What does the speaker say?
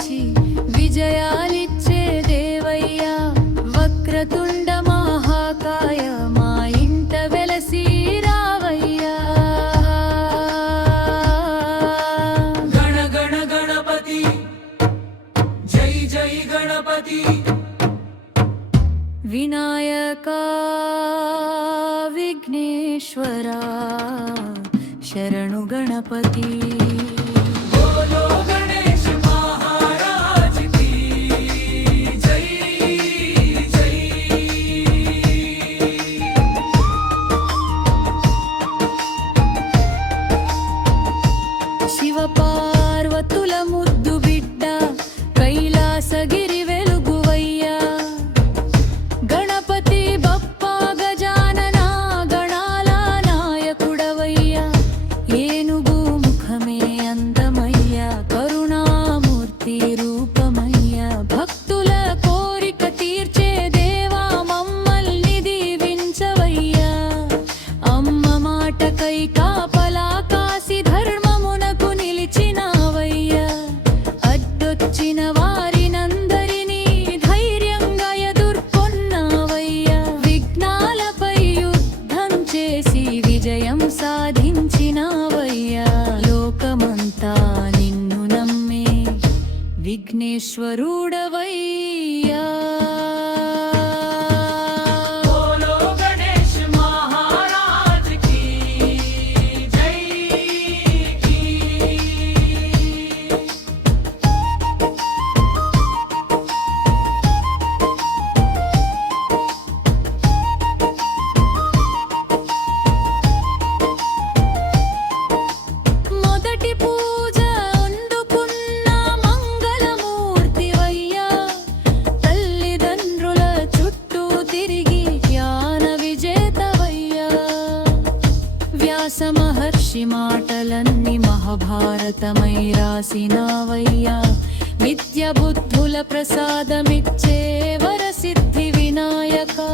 సాధించి విజయాలిచ్చే దేవయ్యా. వక్రతుండ మహాకాయ మా ఇంట వెలసి రావయ్యా. గణ గణ గణపతి జై జై గణపతి. వినాయకా విఘ్నేశ్వరా శరణు గణపతి. బోలో గణేష్ మహారాజ్ కీ జై జై. శివ పార్వతుల ముద్దు బిడ్డ కైలాసగిరి వెలుగువయ్యా. గణపతి బప్పా గజానన గణాల నాయకుడవయ్యా. ఏనుగు ముఖమే అందమయ్యా, కరుణామూర్తి రూపమయ్యా. భక్తుల కోరిక తీర్చే దేవా మమ్మల్ని దీవించవయ్యా. అమ్మ మాటకై కాపలా కాసి ధర్మమునకు నిలిచినావయ్యా. అడ్డొచ్చిన వారినందరినీ ధైర్యంగా ఎదుర్కొన్నావయ్యా. విఘ్నాలపై యుద్ధం చేసి విజయం సాధించినావయ్యా. లోకమంతా నిన్ను నమ్మే విఘ్నేశ్వరుడవయ్యా. బోలో గణేష్ మహారాజ్ కీ జై కీ. మొదటి పూజ అందుకున్న మంగళమూర్తివయ్యా. తల్లిదండ్రుల చుట్టూ తిరిగి జ్ఞాన విజేతవయ్యా. వ్యాస మహర్షి మాటలన్నీ మహాభారతమై రాసినావయ్యా. విద్య బుద్ధుల ప్రసాదమిచ్చే వరసిద్ధి వినాయకా.